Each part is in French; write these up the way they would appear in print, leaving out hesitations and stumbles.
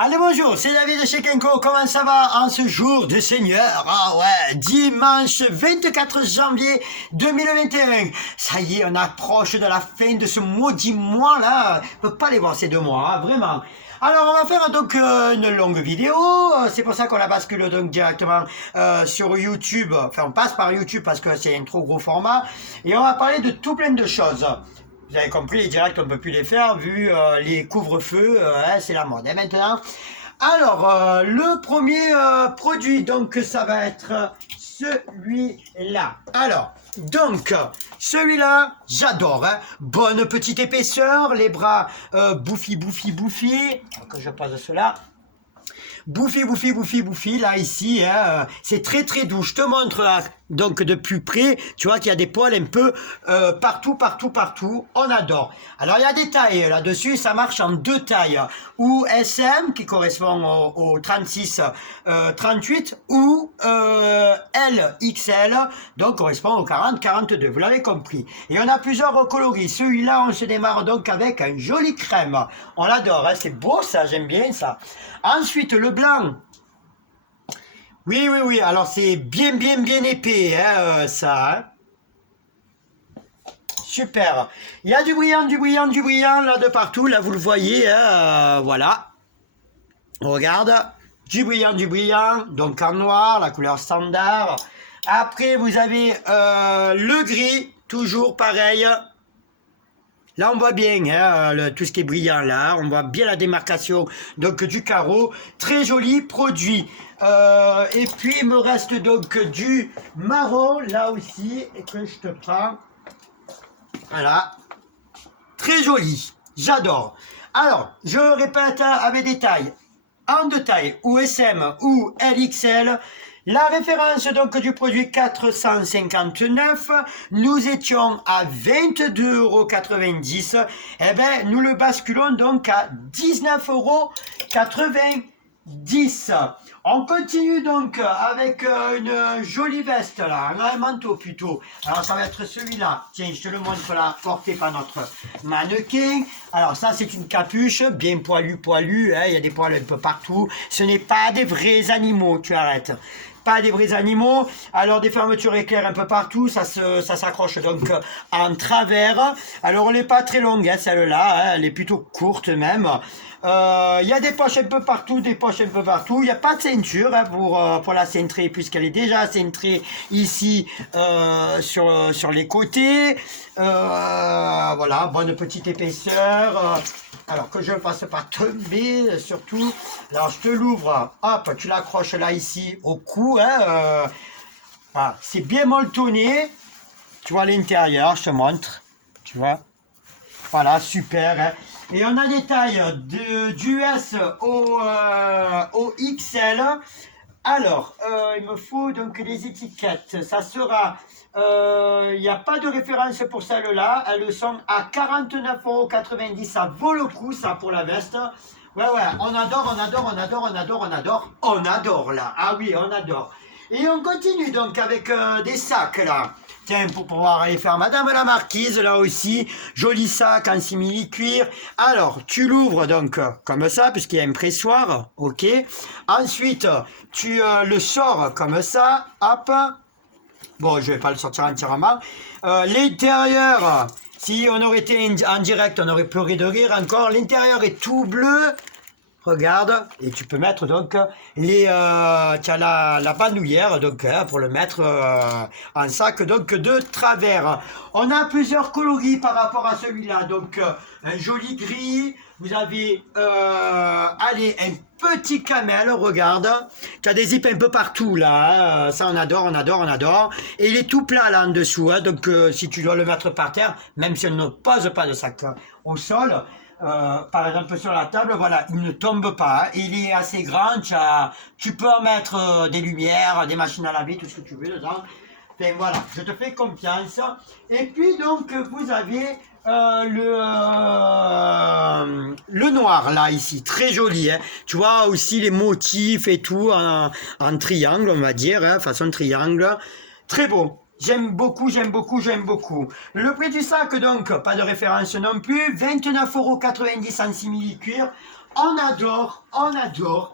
Allez, bonjour, c'est David de chez Kenko. Comment ça va en ce jour de Seigneur? Ah ouais, dimanche 24 janvier 2021. Ça y est, on approche de la fin de ce maudit mois là. On peut pas les voir ces 2 mois, hein, vraiment. Alors, on va faire donc une longue vidéo. C'est pour ça qu'on la bascule donc directement sur YouTube. Enfin, on passe par YouTube parce que c'est un trop gros format. Et on va parler de tout plein de choses. Vous avez compris, les directs, on ne peut plus les faire vu les couvre-feux, c'est la mode. Et maintenant, alors, le premier produit, donc ça va être celui-là. Alors, donc, celui-là, j'adore. Hein. Bonne petite épaisseur, les bras bouffi. Alors que je pose cela. Bouffi, là, ici, hein, c'est très doux. Je te montre, là, donc, de plus près, tu vois qu'il y a des poils un peu partout. On adore. Alors, il y a des tailles là-dessus, ça marche en 2 tailles. Ou SM, qui correspond au 36, 38, ou LXL, donc correspond au 40, 42. Vous l'avez compris. Et on a plusieurs coloris. Celui-là, on se démarre donc avec un joli crème. On l'adore, hein, c'est beau ça, j'aime bien ça. Ensuite, le blanc. Oui, alors c'est bien épais, hein, ça. Hein. Super. Il y a du brillant, là de partout. Là, vous le voyez, hein, voilà. On regarde. Du brillant, donc en noir, la couleur standard. Après, vous avez le gris, toujours pareil. Là, on voit bien hein, tout ce qui est brillant là. On voit bien la démarcation donc du carreau. Très joli produit. Et puis, il me reste donc du marron là aussi. Et que je te prends. Voilà. Très joli. J'adore. Alors, je répète avec des tailles. En 2 tailles, ou SM ou LXL. La référence donc du produit 459, nous étions à 22,90 €. Eh bien, nous le basculons donc à 19,90 €. On continue donc avec une jolie veste là, un manteau plutôt. Alors ça va être celui-là. Tiens, je te le montre là, porté par notre mannequin. Alors ça c'est une capuche, bien poilu, hein, il y a des poils un peu partout. Ce n'est pas des vrais animaux, tu arrêtes. Pas des vrais animaux. Alors des fermetures éclairs un peu partout, ça s'accroche donc en travers. Alors elle n'est pas très longue, hein, celle-là, hein, elle est plutôt courte même. Il y a des poches un peu partout, Il n'y a pas de ceinture hein, pour la cintrer puisqu'elle est déjà cintrée ici sur les côtés. Voilà, bonne petite épaisseur. Alors que je ne fasse pas tomber surtout. Alors je te l'ouvre, hop, tu l'accroches là ici au cou. Hein, voilà. C'est bien molletonné. Tu vois l'intérieur, je te montre. Tu vois. Voilà, super. Hein. Et on a des tailles du S au XL. Alors, il me faut donc les étiquettes. Ça sera, il n'y a pas de référence pour celles-là. Elles sont à 49,90 €. Ça vaut le coup, ça, pour la veste. Ouais, on adore là. Ah oui, on adore. Et on continue donc avec des sacs là. Tiens, pour pouvoir aller faire Madame la Marquise, là aussi, joli sac en simili-cuir. Alors, tu l'ouvres donc comme ça, puisqu'il y a un pressoir, ok. Ensuite, tu le sors comme ça, hop. Bon, je vais pas le sortir entièrement. L'intérieur, si on aurait été en direct, on aurait pleuré de rire encore. L'intérieur est tout bleu. Regarde, et tu peux mettre donc tu as la bandoulière donc pour le mettre en sac donc de travers. On a plusieurs coloris par rapport à celui-là, donc un joli gris. Vous avez allez un petit camel, regarde, tu as des zips un peu partout là, hein. Ça on adore. Et il est tout plat là en dessous, hein. Donc si tu dois le mettre par terre, même si on ne pose pas de sac au sol. Par exemple sur la table, voilà, il ne tombe pas, hein. Il est assez grand, tu peux en mettre des lumières, des machines à laver, tout ce que tu veux dedans. Enfin voilà, je te fais confiance. Et puis donc vous avez le noir là ici, très joli, hein. Tu vois aussi les motifs et tout en triangle, on va dire, hein, façon triangle, très beau. J'aime beaucoup, j'aime beaucoup, j'aime beaucoup. Le prix du sac, donc, pas de référence non plus, 29,90 € en simili-cuir. On adore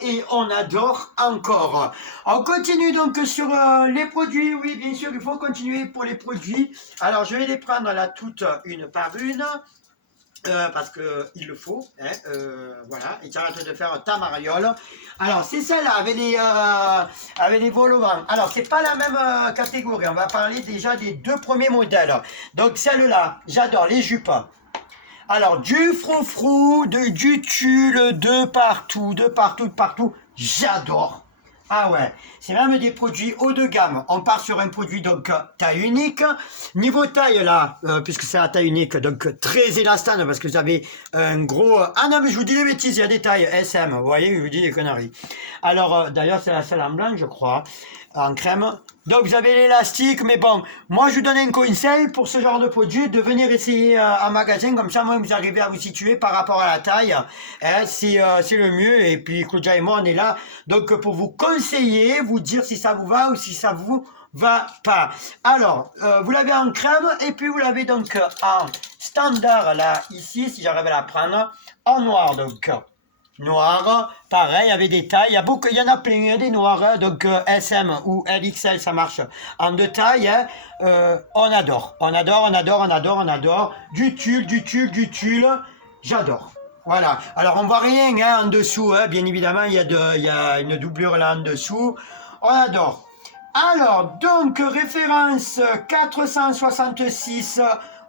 et on adore encore. On continue donc sur les produits. Oui, bien sûr, il faut continuer pour les produits. Alors, je vais les prendre là toutes une par une. Parce que il le faut, hein, voilà, et tu arrêtes de faire ta mariole. Alors c'est celle-là avec les vols au vent. Alors c'est pas la même catégorie, on va parler déjà des deux premiers modèles. Donc celle-là, j'adore les jupes. Alors du froufrou, du tulle, de partout, de partout, de partout, j'adore. Ah ouais, c'est même des produits haut de gamme. On part sur un produit donc taille unique. Niveau taille là, puisque c'est la taille unique, donc très élastane parce que vous avez un gros... Ah non mais je vous dis des bêtises, il y a des tailles SM, vous voyez, je vous dis des conneries. Alors d'ailleurs c'est la seule en blanc je crois, en crème. Donc vous avez l'élastique, mais bon, moi je vous donne un conseil pour ce genre de produit, de venir essayer en magasin, comme ça moi vous arrivez à vous situer par rapport à la taille, hein, c'est le mieux, et puis Claudia et moi on est là, donc pour vous conseiller, vous dire si ça vous va ou si ça vous va pas. Alors, vous l'avez en crème, et puis vous l'avez donc en standard là, ici, si j'arrive à la prendre, en noir donc. Noir, pareil, avec des tailles. Il y en a plein, il y a des noirs, donc SM ou LXL, ça marche en deux tailles. Hein. On adore, on adore, on adore, on adore, on adore. Du tulle, du tulle, du tulle, j'adore. Voilà. Alors on voit rien hein, en dessous, hein. Bien évidemment, il y a une doublure là en dessous. On adore. Alors, donc, référence 466.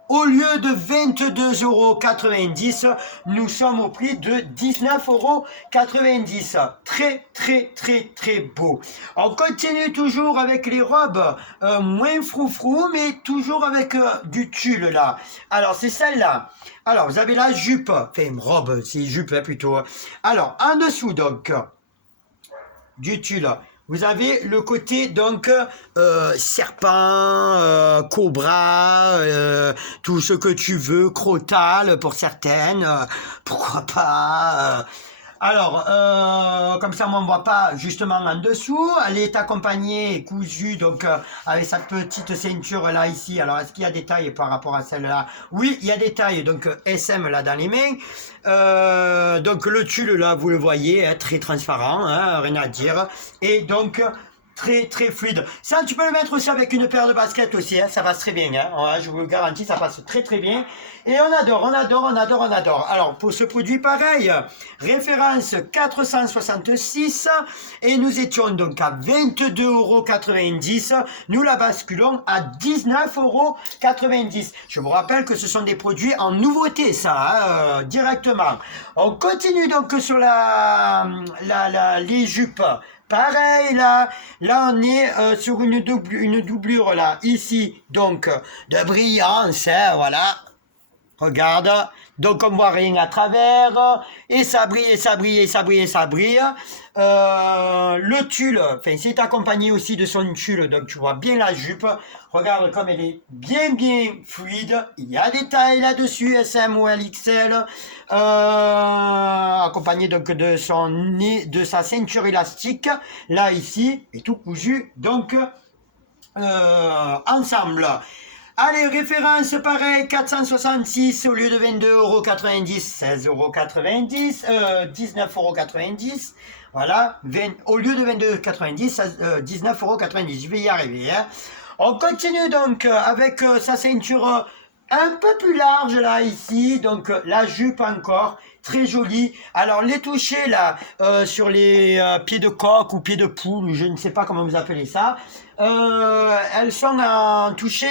Au lieu de 22,90 €, nous sommes au prix de 19,90 €. Très, très, très, très beau. On continue toujours avec les robes moins froufrou, mais toujours avec du tulle là. Alors, c'est celle-là. Alors, vous avez la jupe. Enfin, une robe, c'est jupe hein, plutôt. Alors, en dessous, donc, du tulle. Vous avez le côté donc serpent, cobra, tout ce que tu veux, crotal pour certaines, pourquoi pas. Alors, comme ça, on ne voit pas justement en dessous. Elle est accompagnée, cousue, donc avec sa petite ceinture là ici. Alors, est-ce qu'il y a des tailles par rapport à celle-là? Oui, il y a des tailles, donc SM là dans les mains. Donc le tulle là, vous le voyez, hein, très transparent, hein, rien à dire. Et donc très très fluide. Ça, tu peux le mettre aussi avec une paire de baskets aussi, hein, ça passe très bien. Hein, ouais, je vous le garantis, ça passe très très bien. Et on adore, on adore, on adore, on adore. Alors pour ce produit pareil, référence 466 et nous étions donc à 22,90 €. Nous la basculons à 19,90 €. Je vous rappelle que ce sont des produits en nouveauté, ça, hein, directement. On continue donc sur les jupes. Pareil là on est sur une doublure là, ici, donc de brillance, hein, voilà. Regarde, donc on voit rien à travers, et ça brille, et ça brille, et ça brille, et ça brille. Le tulle, enfin c'est accompagné aussi de son tulle, donc tu vois bien la jupe. Regarde comme elle est bien bien fluide. Il y a des tailles là-dessus, SM ou LXL, accompagné donc de sa ceinture élastique, là ici, et tout cousu, donc ensemble. Allez, référence pareil, 466 au lieu de 22,90 €, 16,90 €, 19,90 €. Voilà, au lieu de 22,90 €, 19,90 €. Je vais y arriver. Hein. On continue donc avec sa ceinture un peu plus large là, ici. Donc la jupe encore. Très jolie. Alors les toucher là sur les pieds de coq ou pieds de poule, je ne sais pas comment vous appelez ça. Elles sont en toucher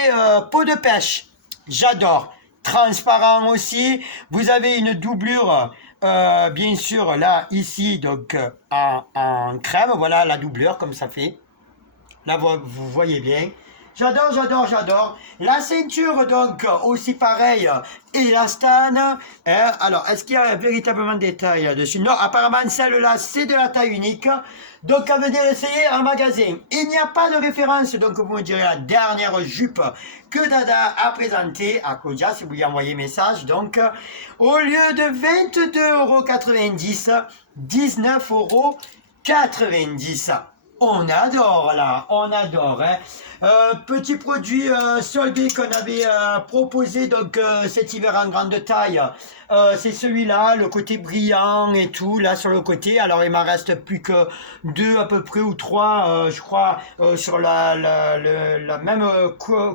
peau de pêche. J'adore. Transparent aussi. Vous avez une doublure bien sûr là ici donc en crème. Voilà la doublure comme ça fait. Là vous voyez bien. J'adore, j'adore, j'adore. La ceinture, donc, aussi pareil, élastane. Hein. Alors, est-ce qu'il y a véritablement des tailles là-dessus? Non, apparemment, celle-là, c'est de la taille unique. Donc, à venir essayer en magasin. Il n'y a pas de référence, donc vous me direz la dernière jupe que Dada a présentée à Claudia, si vous lui envoyez message. Donc, au lieu de 22,90 €, 19,90 €. On adore là, on adore. Hein. Petit produit soldé qu'on avait proposé donc cet hiver en grande taille. C'est celui-là, le côté brillant et tout, là sur le côté. Alors il m'en reste plus que deux à peu près ou trois, je crois, sur la même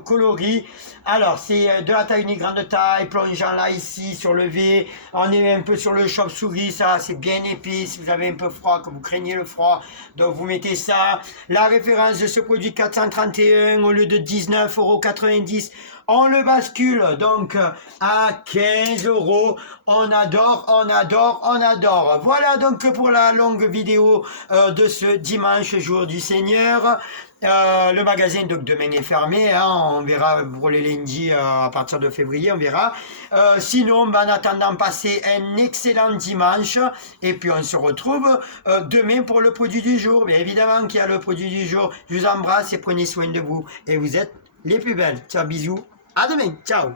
coloris. Alors c'est de la taille unique grande taille, plongeant là ici sur le V. On est un peu sur le chauve-souris, ça c'est bien épais. Si vous avez un peu froid, que vous craignez le froid, donc vous mettez ça. La référence de ce produit 431 au lieu de 19,90 €. On le bascule donc à 15 €. On adore, on adore, on adore. Voilà donc pour la longue vidéo de ce dimanche, jour du Seigneur. Le magasin donc demain est fermé, hein, on verra pour les lundis à partir de février, on verra. Sinon, ben, en attendant, passez un excellent dimanche et puis on se retrouve demain pour le produit du jour. Bien évidemment qu'il y a le produit du jour. Je vous embrasse et prenez soin de vous et vous êtes les plus belles. Ciao, bisous, à demain, ciao.